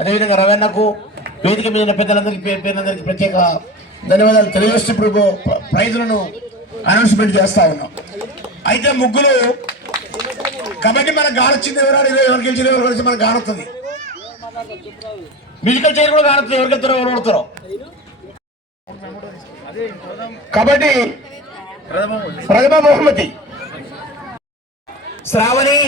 అదేవిధంగా రవణకు వేదిక మీద ఉన్న పెద్దలందరికీ పేరులందరికీ ప్రత్యేక ధన్యవాదాలు తెలియజేస్తూ ఇప్పుడు ప్రైజులను అనౌన్స్మెంట్ చేస్తా ఉన్నాం. అయితే ముగ్గులు కబడ్డీ మనకు గానొచ్చింది ఎవరు గెలిచిన ఎవరు కలిసి మనకు గానొస్తుంది. మ్యూజికల్ చైర్ కూడా గానొస్తుంది. ఎవరు గెలుతారో ఎవరు ఓడతారో. కబడ్డీ ప్రథమ బహుమతి శ్రావణి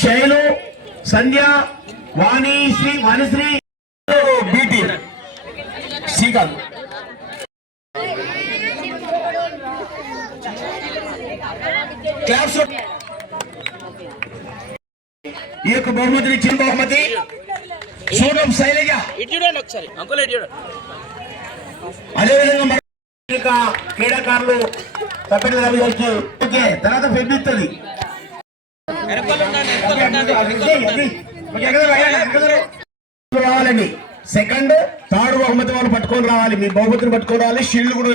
శైలు సంధ్య వాణిశ్రీ బీటీ శ్రీకాంత్. క్లాప్స్. ఈ యొక్క బహుమతిని ఇచ్చిన బహుమతి సూరం శైలజ. అదేవిధంగా క్రీడాకారులు తప్పని రవి గారికి తర్వాత పెద్దిస్తుంది. రావాలండి. సెకండ్ థర్డ్ బహుమతి వాళ్ళు పట్టుకొని రావాలి. మీ బహుమతిని పట్టుకొని రావాలి. షీల్డ్ కూడా.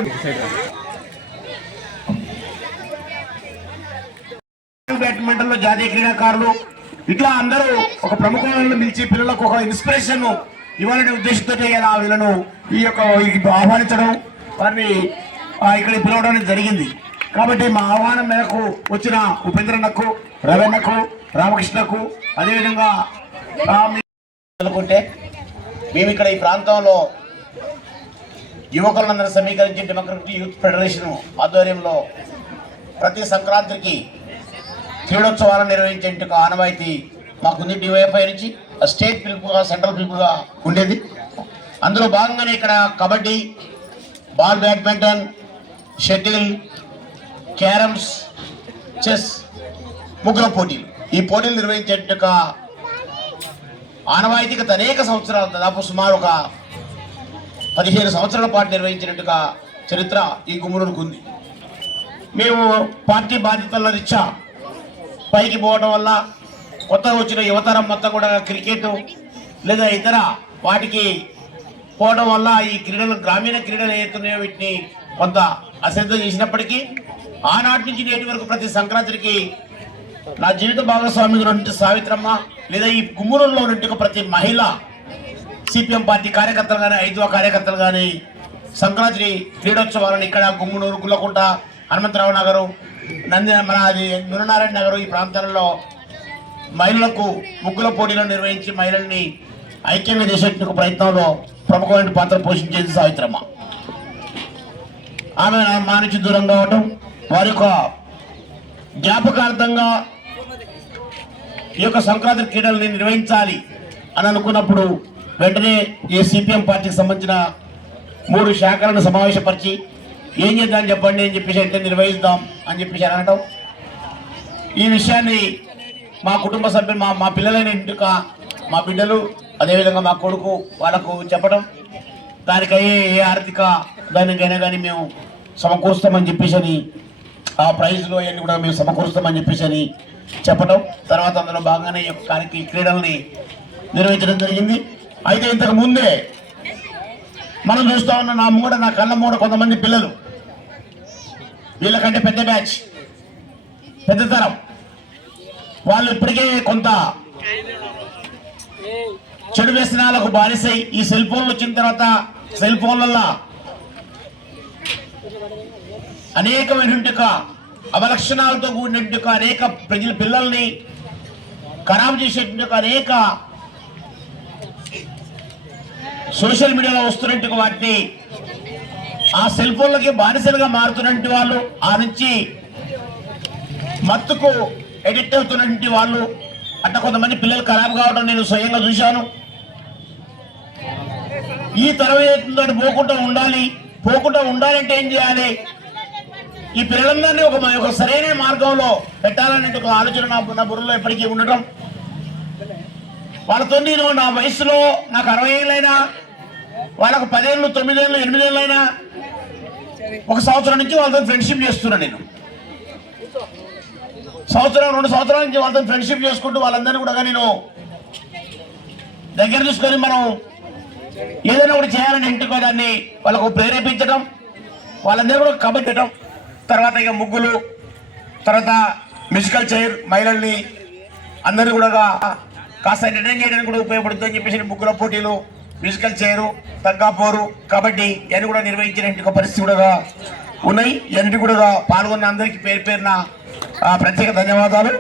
బ్యాడ్మింటన్ లో జాతీయ క్రీడాకారులు ఇట్లా అందరూ ఒక ప్రముఖులను పిలిచి పిల్లలకు ఒక ఇన్స్పిరేషన్ ఇవ్వాలనే ఉద్దేశంతో వీళ్ళను ఈ యొక్క ఆహ్వానించడం, వారిని ఇక్కడ పిలవడం జరిగింది. కాబట్టి మా ఆహ్వానం మేరకు వచ్చిన ఉపేంద్రన్నకు, రవణకు, రామకృష్ణకు, అదేవిధంగా అనుకుంటే మేము ఇక్కడ ఈ ప్రాంతంలో యువకులందరూ సమీకరించి డెమోక్రటిక్ యూత్ ఫెడరేషన్ ఆధ్వర్యంలో ప్రతి సంక్రాంతికి క్రీడోత్సవాలను నిర్వహించేందుకు ఆనవాయితీ మాకుంది. డివైఎఫ్ఐ నుంచి స్టేట్ పిలుపుగా, సెంట్రల్ పిలుపుగా ఉండేది. అందులో భాగంగానే ఇక్కడ kabaddi, ball badminton, shuttle, carroms, chess, ముగ్గుల పోటీలు, ఈ పోటీలు నిర్వహించేందుకు ఆనవాయితీగా అనేక సంవత్సరాలు, దాదాపు సుమారు ఒక 15 సంవత్సరాల పాటు నిర్వహించినట్టుగా చరిత్ర ఈ గుమ్మూరుకు ఉంది. మేము పార్టీ బాధ్యతల రీత్యా పైకి పోవడం వల్ల కొత్తగా వచ్చిన యువతరం మొత్తం కూడా క్రికెట్ లేదా ఇతర వాటికి పోవడం వల్ల ఈ క్రీడలు, గ్రామీణ క్రీడలు ఏతున్నాయో వీటిని కొంత అశ్రద్ధ చేసినప్పటికీ ఆనాటి నుంచి నేటి వరకు ప్రతి సంక్రాంతికి నా జీవిత భాగస్వామి ఉన్నట్టు సావిత్రమ్మ లేదా ఈ గుమ్మూరులో ఉన్నట్టు ప్రతి మహిళ, సిపిఎం పార్టీ కార్యకర్తలు కానీ, 5వ కార్యకర్తలు కానీ సంక్రాంతి క్రీడోత్సవాలను ఇక్కడ గుమ్మూరు, గుల్లకుంట, హనుమంతరావు నగరు, మన అది నూననారాయణ నగరు ఈ ప్రాంతాలలో మహిళలకు ముగ్గుల పోటీలను నిర్వహించి మహిళల్ని ఐక్యంగా చేసేందుకు ప్రయత్నంలో ప్రముఖమైన పాత్ర పోషించేది సావిత్రమ్మ. ఆమె మా నుంచి దూరం కావటం, వారి యొక్క జ్ఞాపకార్థంగా ఈ యొక్క సంక్రాంతి క్రీడల్ని నిర్వహించాలి అని అనుకున్నప్పుడు వెంటనే ఈ సిపిఎం పార్టీకి సంబంధించిన 3 శాఖలను సమావేశపరిచి ఏం చేద్దామని చెప్పండి అని చెప్పేసి అంటే నిర్వహిద్దాం అని చెప్పేసి అనడం. ఈ విషయాన్ని మా కుటుంబ సభ్యులు, మా పిల్లలైన ఇంటిక మా బిడ్డలు, అదేవిధంగా మా కొడుకు వాళ్ళకు చెప్పడం, దానికయ్యే ఏ ఆర్థిక దానికైనా కానీ మేము సమకూరుస్తామని చెప్పేసి అని, ఆ ప్రైజ్లో అవన్నీ కూడా మేము సమకూరుస్తామని చెప్పేసి అని చెప్పడం. తర్వాత అందులో భాగంగానే ఈ క్రీడల్ని నిర్వహించడం జరిగింది. అయితే ఇంతకు ముందే మనం చూస్తూ ఉన్న నా కళ్ళ మూడ కొంతమంది పిల్లలు, వీళ్ళకంటే పెద్ద బ్యాచ్, పెద్ద తరం వాళ్ళు ఇప్పటికే కొంత చెడు వ్యసనాలకు బానిసై ఈ సెల్ ఫోన్లు వచ్చిన తర్వాత సెల్ ఫోన్లలో అనేకమైనటువంటి అవలక్షణాలతో కూడినటువంటి అనేక పిల్లల్ని ఖరాబు చేసేటువంటి అనేక సోషల్ మీడియాలో వస్తున్నట్టు వాటిని ఆ సెల్ ఫోన్లకి బానిసలుగా మారుతున్నటువంటి వాళ్ళు, ఆ నుంచి మత్తుకు ఎడిక్ట్ అవుతున్నటువంటి వాళ్ళు, అట్లా కొంతమంది పిల్లలు ఖరాబు కావడం నేను స్వయంగా చూశాను. ఈ తరవేతో పోకుండా ఉండాలంటే ఏం చేయాలి? ఈ పిల్లలందరినీ ఒక సరైన మార్గంలో పెట్టాలనే ఒక ఆలోచన నా బుర్రలో ఎప్పటికీ ఉండటం. వాళ్ళతో నేను నా వయసులో నాకు 60 ఏళ్ళైనా, వాళ్ళకు 10 ఏళ్ళు, 9 ఏళ్ళు, 8 ఏళ్ళైనా 1 సంవత్సరం నుంచి వాళ్ళతో ఫ్రెండ్షిప్ చేస్తున్నా. నేను సంవత్సరం 2 సంవత్సరాల నుంచి వాళ్ళతో ఫ్రెండ్షిప్ చేసుకుంటూ వాళ్ళందరినీ కూడా నేను దగ్గర తీసుకొని మనం ఏదైనా ఒకటి చేయాలని ఇంటికి దాన్ని వాళ్ళకు ప్రేరేపించడం, వాళ్ళందరూ కూడా కబడ్డటం, తర్వాత ఇక ముగ్గులు, తర్వాత మ్యూజికల్ చైర్ మహిళల్ని అందరినీ కూడా కాస్త ఎంటర్టైన్ చేయడానికి కూడా ఉపయోగపడుతుందని చెప్పేసి ముగ్గుల పోటీలు, మ్యూజికల్ చైరు, తగ్గాపోరు, కబడ్డీ ఇవన్నీ కూడా నిర్వహించిన పరిస్థితి కూడా ఉన్నాయి. ఇవన్నీ కూడా పాల్గొన్న అందరికీ పేరు పేరున ప్రత్యేక ధన్యవాదాలు.